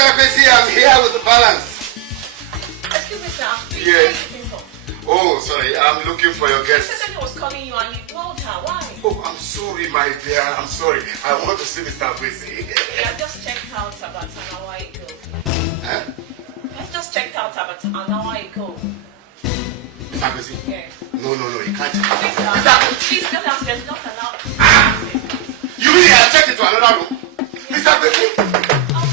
Mr. Kwesi, I'm here with the balance. Excuse me, sir. Yes. Oh, sorry. I'm looking for your guest. Sister was calling you and you ignored her. Why? Oh, I'm sorry, my dear. I'm sorry. I want to see Mr. Kwesi. Yeah, I just checked out about an hour ago. Huh? I just checked out about an hour ago. Mr. Kwesi? Yeah. No, you can't. Please, go downstairs. Don't allow. You really have checked into another room? Mr. Kwesi?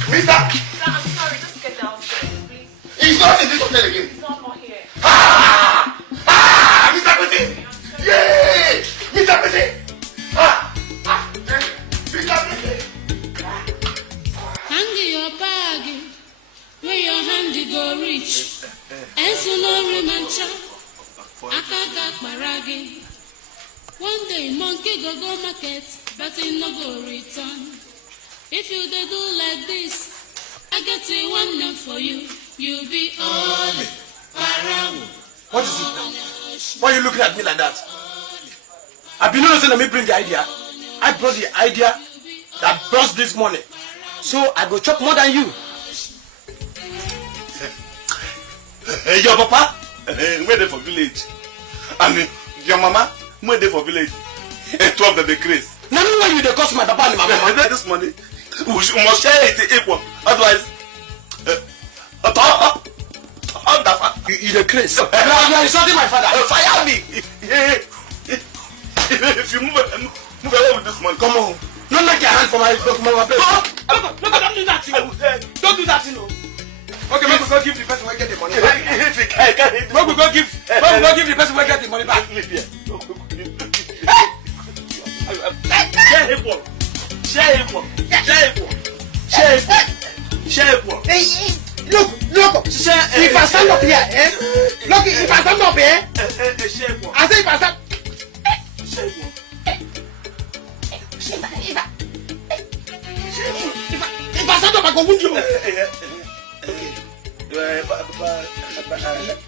Mr. Sir, I'm sorry. Just get downstairs, please. He's not in this hotel again. He's not more here. Mr. Kwesi! Yay! Mr. Kwesi! Mr. Kwesi! Hang your bag where your hand go reach. And so no remancha. Akaga maragi. One day monkey go market, but he no go return. If you they do like this, I get you one name for you. You be all around. What is it now? Why are you looking at me like that? I've been noticing that me bring the idea. I brought the idea that brought this money. So I go chop more than you. Your papa, where they for village? And your mama, where they for village? 12 of the craze. Now me why you dey cost my papa and my mama? This money, we must share it equal. Otherwise, You the craze. You are insulting my father. Fire me! If you move away with this money, Come on. Don't make your hand for my place. Look, don't do that thing. Don't do that thing. Okay, maybe we go give the person who get the money back. if you can't, Maybe we go give the person who get the money back. Share. Hey, look. If I stand up here, Look, if I stand up here, I say if I stand. If I stand up, I go wound you.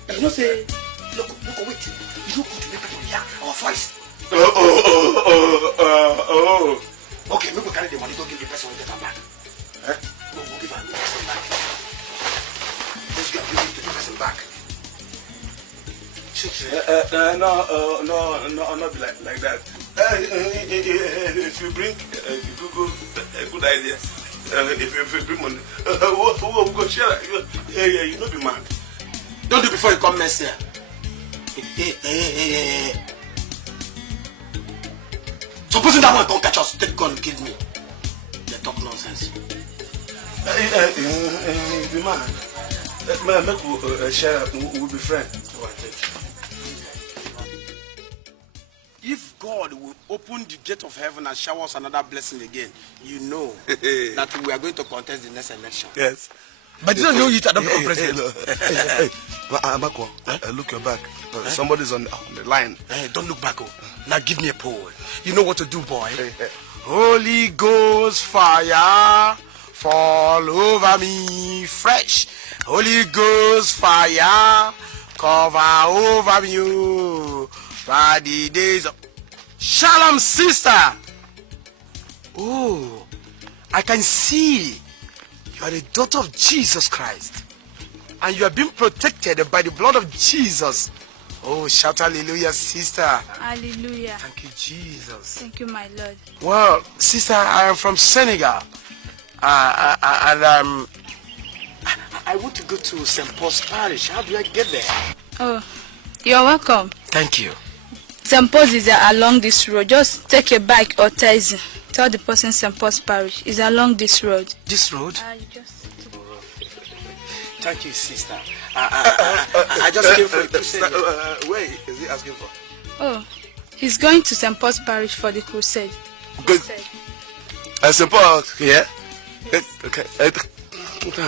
You know, say, look, wait. You don't go to make people hear our voice. Okay, maybe we carry the money to give the person who get them back. We'll give her the person back. Let's give it to the person back. No, not be like that. If you bring a good idea, if you bring money, we'll go share. You know, be mad. Don't do before you come mess here. Supposing that one don't catch us, take gun, kill me. They talk nonsense. Be mad. Make we share. We'll be friends. If God will open the gate of heaven and shower us another blessing again, you know that we are going to contest the next election. Yes. But you don't know it, I don't become president. Amako, look your back. Somebody's on the line. Hey, don't look back. Now give me a pole. You know what to do, boy. Holy Ghost fire, fall over me fresh. Holy Ghost fire, cover over me. Oh, by the days of Shalom, sister. Oh, I can see you are the daughter of Jesus Christ, and you are being protected by the blood of Jesus. Oh, shout hallelujah, sister. Hallelujah. Thank you, Jesus. Thank you, my Lord. Well, sister, I am from Senegal, and I want to go to St. Paul's Parish. How do I get there? Oh, you're welcome. Thank you. St. Paul's is along this road. Just take a bike or taxi. Tell the person St. Paul's Parish is along this road. This road? You just... Thank you, sister. I just came for a crusade. Where is he asking for? Oh, he's going to St. Paul's Parish for the crusade. Good. St. Paul, yeah? Okay.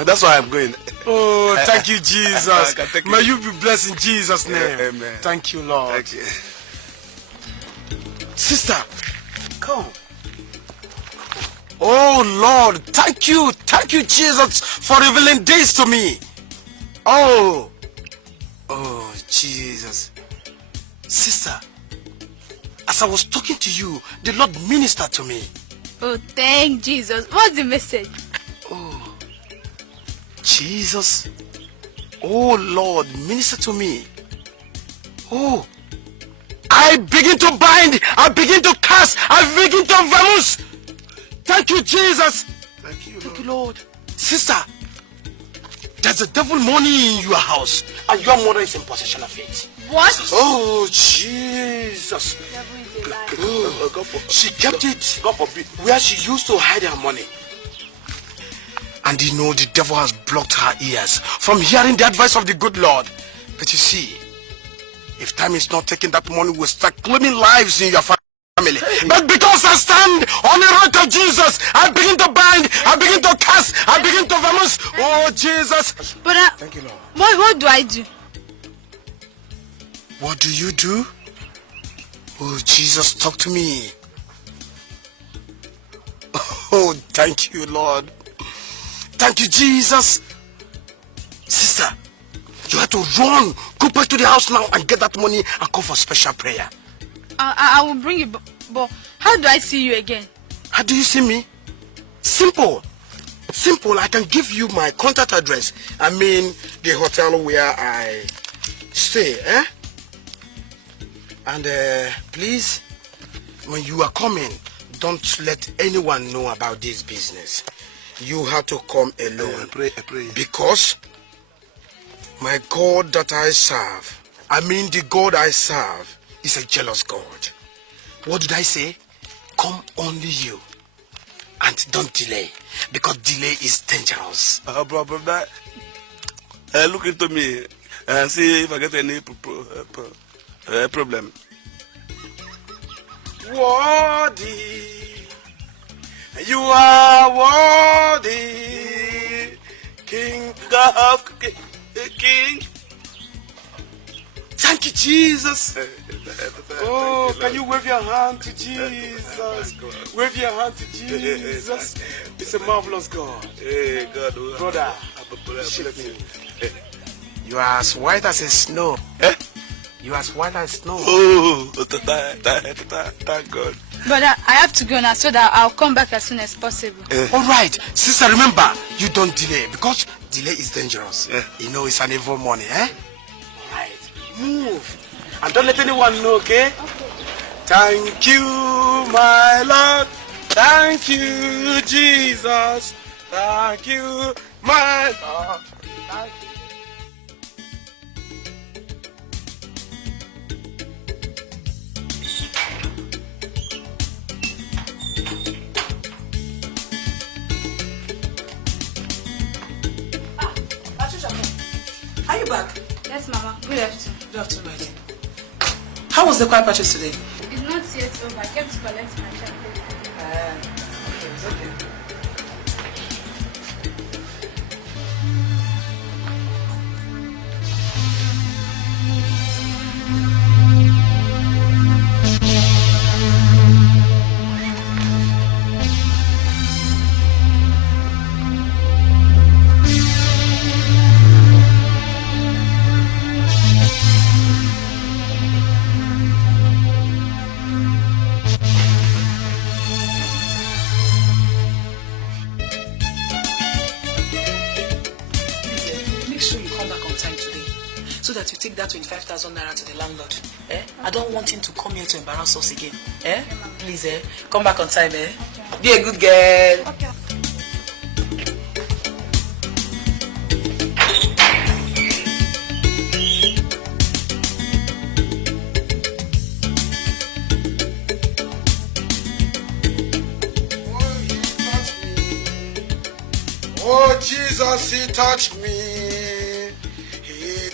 That's why I'm going. Oh, thank you, Jesus. Thank you. May you be blessed in Jesus' name. Amen. Thank you, Lord. Thank you. Sister, come. Oh, Lord, thank you, Jesus, for revealing this to me. Oh, Jesus. Sister, as I was talking to you, the Lord ministered to me. Oh, thank Jesus. What's the message? Oh, Jesus. Oh Lord, minister to me. Oh, I begin to bind, I begin to cast, I begin to vamoose. Thank you, Jesus. Thank you, Thank you, Lord. Sister, there's a devil money in your house, and your mother is in possession of it. What? Oh, Jesus. She kept it, God forbid, where she used to hide her money. And you know the devil has blocked her ears from hearing the advice of the good Lord. But you see, if time is not taken, that money will start claiming lives in your family. But because I stand on the rock of Jesus, I begin to bind, I begin to cast, I begin to vamoose. Oh, Jesus. But thank you, Lord. what do I do? What do you do? Oh, Jesus, talk to me. Oh, thank you, Lord. Thank you, Jesus. Sister, you have to run. Go back to the house now and get that money and call for special prayer. I will bring it, but how do I see you again? How do you see me? Simple. Simple. I can give you my contact address. I mean, the hotel where I stay, eh? And please, when you are coming, don't let anyone know about this business. You have to come alone. I pray. Because my God that I serve, I mean the God I serve, is a jealous God. What did I say? Come only you. And don't delay. Because delay is dangerous. Brother, look into me and see if I get any problem. Worthy. You are worthy, King of King. Thank you, Jesus. Oh, can you wave your hand to Jesus? Wave your hand to Jesus. It's a marvelous God. Hey, God, Brother, shake me. You are as white as a snow. You are as white as snow. Oh, thank God. But I have to go now so that I'll come back as soon as possible. All right, sister, remember, you don't delay because delay is dangerous. You know, it's an evil money, eh? All right, move. And don't let anyone know, okay? Thank you, my Lord. Thank you, Jesus. Thank you, my Lord. Thank you. Are you back? Yes, Mama. Good afternoon. Good afternoon, my dear. How was the choir practice today? It's not yet over. I came to collect my check. Okay, it's okay. So that you take that 25,000 naira to the landlord. I don't want him to come here to embarrass us again. Please, come back on time. Be a good girl. Okay. Oh, Jesus, he touched me.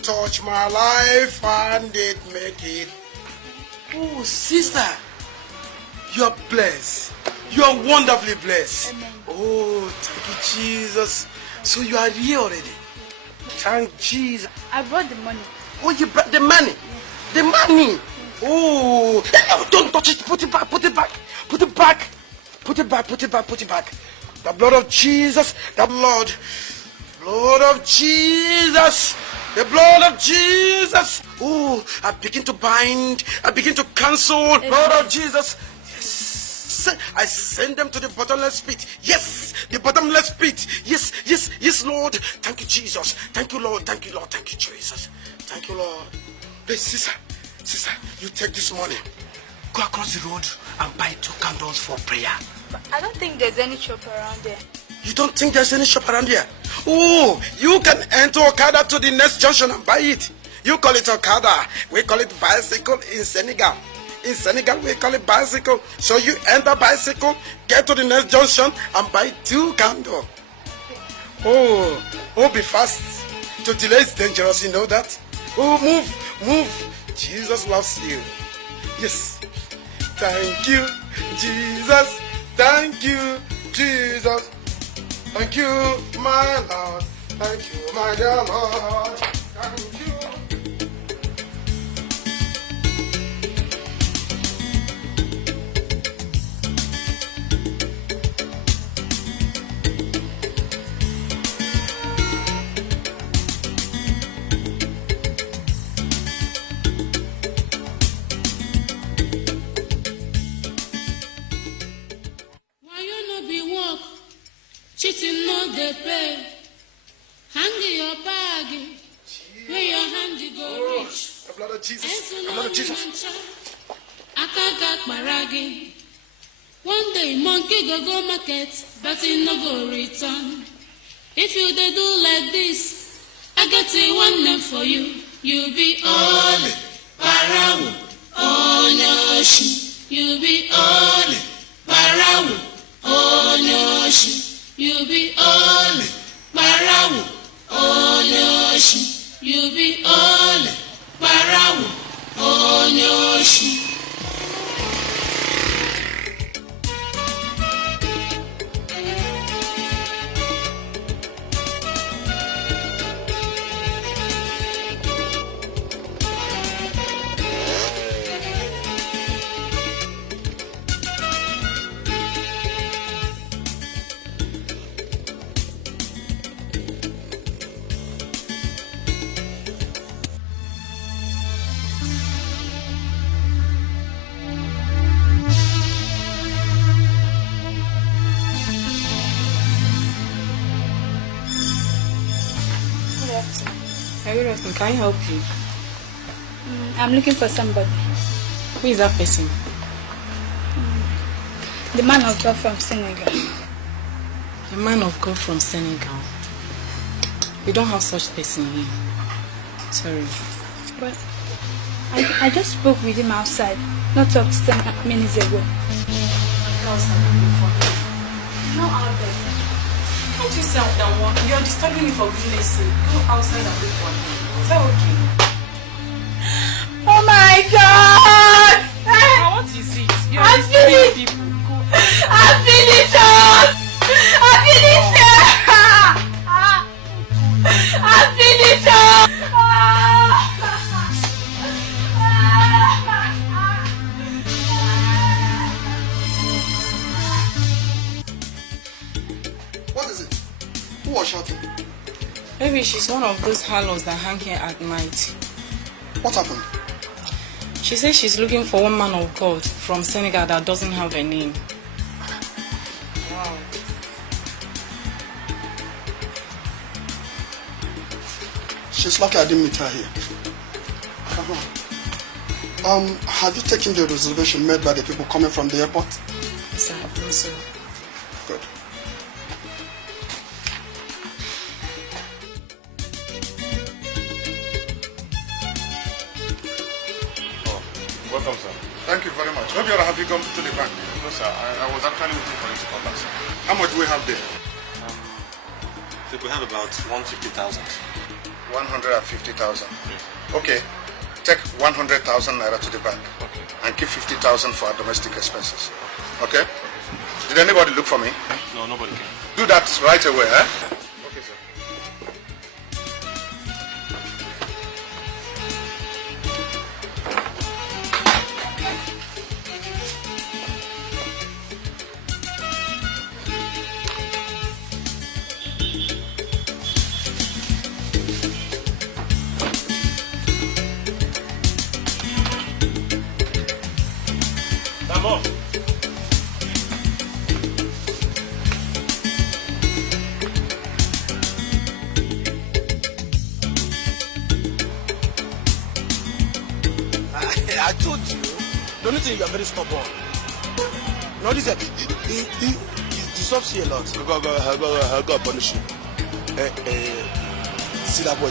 Touch my life and it make it. Oh, sister, you're blessed. You're wonderfully blessed. Amen. Oh, thank you, Jesus. So you are here already. Thank Jesus. I brought the money. Oh, you brought the money. The money. Oh, don't touch it. Put it back. Put it back. Put it back. Put it back. Put it back. Put it back. The blood of Jesus. The blood of Jesus. The blood of Jesus. Oh, I begin to bind. I begin to cancel. Blood of Jesus. Yes. I send them to the bottomless pit. Yes, the bottomless pit. Yes, yes, yes, Lord. Thank you, Jesus. Thank you, Lord. Thank you, Lord. Thank you, Jesus. Thank you, Lord. Hey, sister, you take this money. Go across the road and buy 2 candles for prayer. But I don't think there's any shop around there. You don't think there's any shop around here? Oh, you can enter Okada to the next junction and buy it. You call it Okada. We call it bicycle in Senegal. In Senegal, we call it bicycle. So you enter bicycle, get to the next junction and buy 2 candles. Oh, be fast. To delay is dangerous, you know that? Oh, move. Jesus loves you. Yes. Thank you, Jesus. Thank you, Jesus. Thank you, my Lord. Thank you, my dear Lord. Thank you. Cheating no dey pay. Hang your bag. Where your hand you go reach. The blood of Jesus. The blood of Jesus. Akaga kparagi. One day monkey go market, but he no go return. If you dey do like this, I get one name for you. You be Ole Parawu Onyoshi. You be Ole Parawu Onyoshi. You be Ole Parawu Onyoshi. You be Ole Parawu Onyoshi. Can I help you? I'm looking for somebody. Who is that person? The man of God from Senegal. A man of God from Senegal. We don't have such person here. Sorry. But I just spoke with him outside, not up 10 minutes ago. No, Albert. Can't you sit down and walk? You're disturbing me for goodness sake. Go outside and wait for me. Is that okay? Oh my God! What is it? You're disturbing people. I'm finished! I'm finished! I'm finished! What is it? Who was shouting? Maybe she's one of those harlots that hang here at night. What happened? She says she's looking for one man of God from Senegal that doesn't have a name. Wow. She's lucky I didn't meet her here. Have you taken the reservation made by the people coming from the airport? Yes, I have done so. Good. Welcome, sir. Thank you very much. Hope you're happy come to the bank. No, sir. I was actually waiting for you to come back, sir. How much do we have there? I think we have about 150,000. 150,000. Okay. Take 100,000 naira to the bank and keep 50,000 for our domestic expenses. Okay? Did anybody look for me? No, nobody can. Do that right away, eh? Okay, sir. I told you. The only thing, you are very stubborn. No, listen. He disturbs you a lot. I got punish you. See that boy. I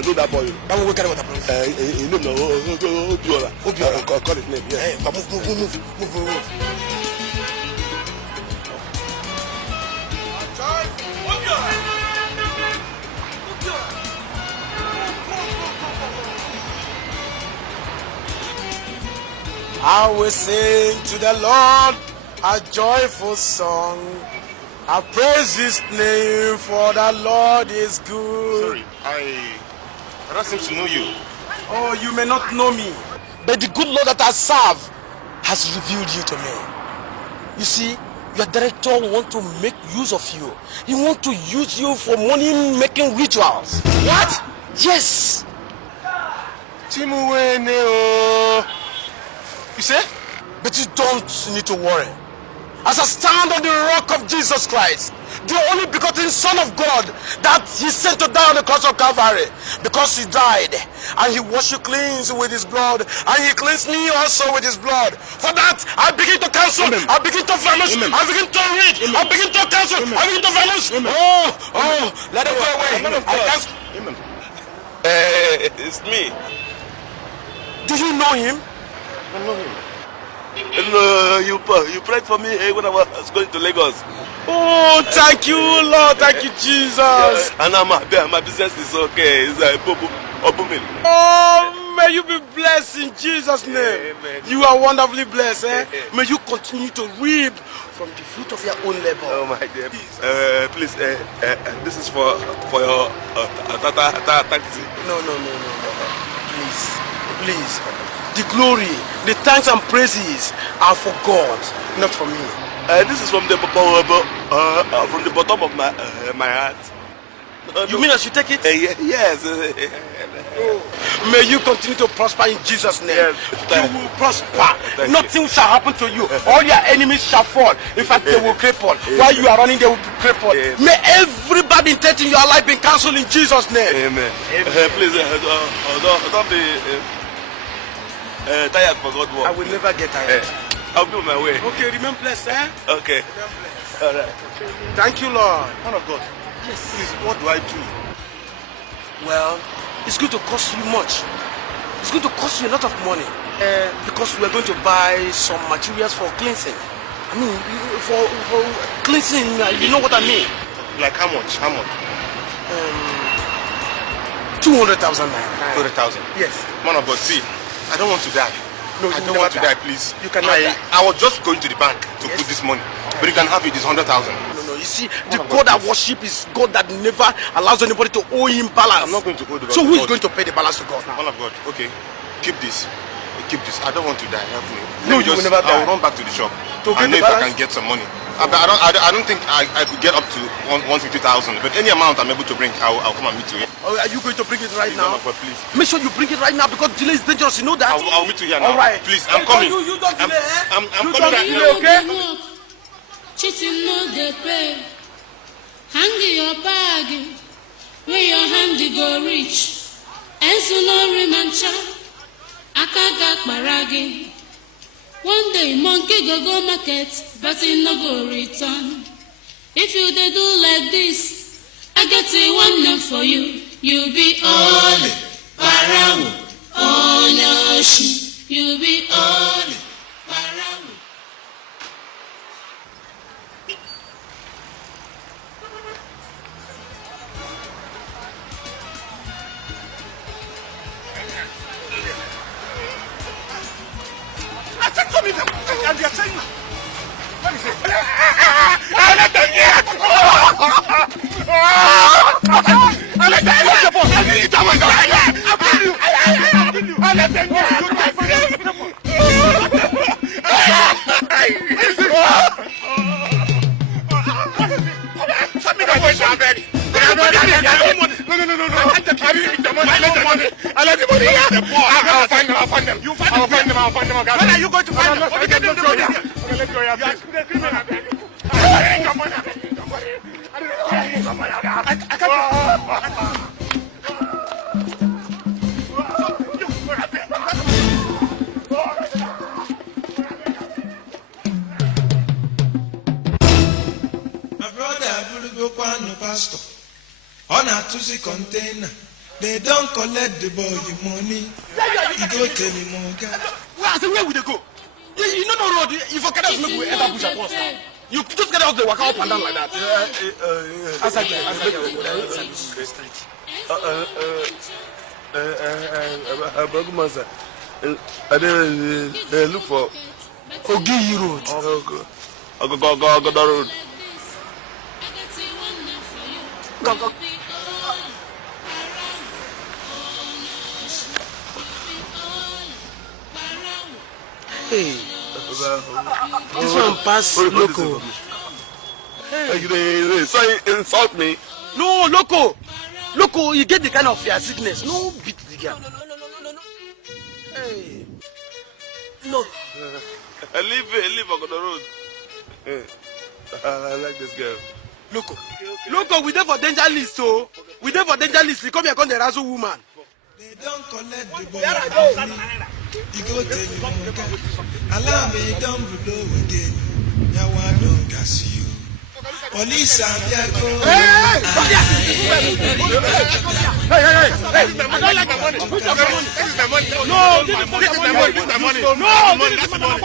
know that boy. I'm going to carry what I'm You know, Obiola. Call his name. Yeah. Hey, move. I will sing to the Lord a joyful song. I praise His name, for the Lord is good. Sorry, I don't seem to know you. Oh, you may not know me, but the good Lord that I serve has revealed you to me. You see, your director wants to make use of you. He wants to use you for money-making rituals. What? Yes. Timuwene. You say? But you don't need to worry. As I stand on the rock of Jesus Christ, the only begotten Son of God that He sent to die on the cross of Calvary, because He died and He washed you clean with His blood, and He cleansed me also with His blood. For that, I begin to cancel, I begin to vanish, I begin to read, I begin to cancel, I begin to vanish. Oh, let it go away. I cancel. It's me. Do you know Him? I know him. No, you prayed for me when I was going to Lagos. Oh, thank you, Lord. Thank you, Jesus. And my business is okay. It's booming. Oh, may you be blessed in Jesus' name. Amen. You are wonderfully blessed. May you continue to reap from the fruit of your own labor. Oh my dear. Please, this is for your taxi. No. Please. The glory, the thanks and praises are for God, not for me. This is from the bottom of my heart. You mean I should take it? Yes. May you continue to prosper in Jesus' name. Yes. You will prosper. Nothing shall happen to you. All your enemies shall fall. In fact, they will cripple. While you are running, they will be crippled. May every bad intent in your life be cancelled in Jesus' name. Amen. Please, don't be tired for God's work. I will never get tired. I'll be on my way. Okay, remember blessed, Okay. All right. Thank you, Lord. Man of God. Yes. Please, what do I do? Well, it's going to cost you much. It's going to cost you a lot of money. Because we're going to buy some materials for cleansing. I mean, for cleansing, you know what I mean? Like how much? 200,000 naira. 200,000. Yes. Man of God, see, I don't want to die. No, I don't want to die, please. You cannot die. I was just going to the bank to put this money. But you can have it, it's 100,000. No. You see, the God I worship is God that never allows anybody to owe Him balance. I'm not going to owe the God. So who is going to pay the balance to God now? Man of God, okay. Keep this. I don't want to die. Help me. No, you will never die. I'll run back to the shop. To I get know the if I balance? can get some money. I don't think I could get up to 150,000. But any amount I'm able to bring, I'll come and meet you. Oh, are you going to bring it right Please, now? Man of God, please. Make sure you bring it right now because delay is dangerous. You know that? I'll meet you here now. All right. Please, I'm coming. You don't delay, I'm You coming don't right delay, now. okay? Cheating no dey pay. Hang your bag where your hand go reach. Enso no remancha. Akaga kparagi. One day monkey go market, but he no go return. If you dey do like this, I get a one name for you. You be all paramu, onyoshi. You be all paramu. I said to me, and they are saying, what is it? I'll find them. When are you going to find them? Get them the money. Let go, I can't. to see container. They don't collect the boy the money. You go tell him, Where we dey go? You know no road. If you can't make we enter bush at once. You just get out the walk up and down like that. I look for Ogiyi Road. Go road. Go. Hey, this one pass loco. Hey, so you insult me? No, loco. Loco, you get the kind of fear sickness. No, beat the girl. No. Hey. No. Leave on the road. Hey, I like this girl. Loco, we there for danger list, so we there for danger list. Come here, come the razzle woman. they don't collect the boy the money. You go tell him, allow me, don't blow again. Now I don't gas you. Police are there, go. Hey! I don't like the money. Who's the money? This is my money. No, this is my money. This is my money. No, this is my money.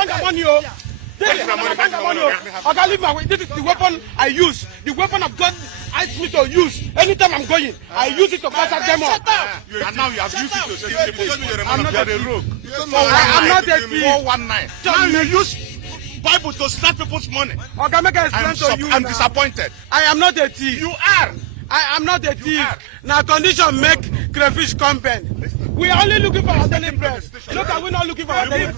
This is my money. Okay, leave my way. This is the weapon I use. The weapon of God asked me to use. Anytime I'm going, I use it to pass out them up. And now you have used it to steal people. I'm not a rogue. I'm not a thief. 419. Now you use Bible to snatch people's money. Okay, make I explain to you. I'm disappointed. I am not a thief. You are. I am not a thief. Now condition make crayfish come pen. We are only looking for our daily bread. Look, are we not looking for our daily bread?